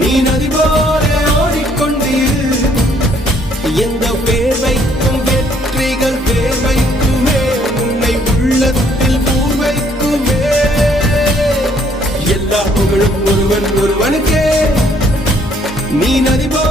நீ நதி போல ஓடிக்கொண்டீர். எந்த பேர் வைக்கும் வெற்றிகள் பேர் வைக்குமே, உன்னை உள்ளத்தில் பூர் வைக்குமே. எல்லா புகழும் ஒருவன் ஒருவனுக்கே. நீ நதி போல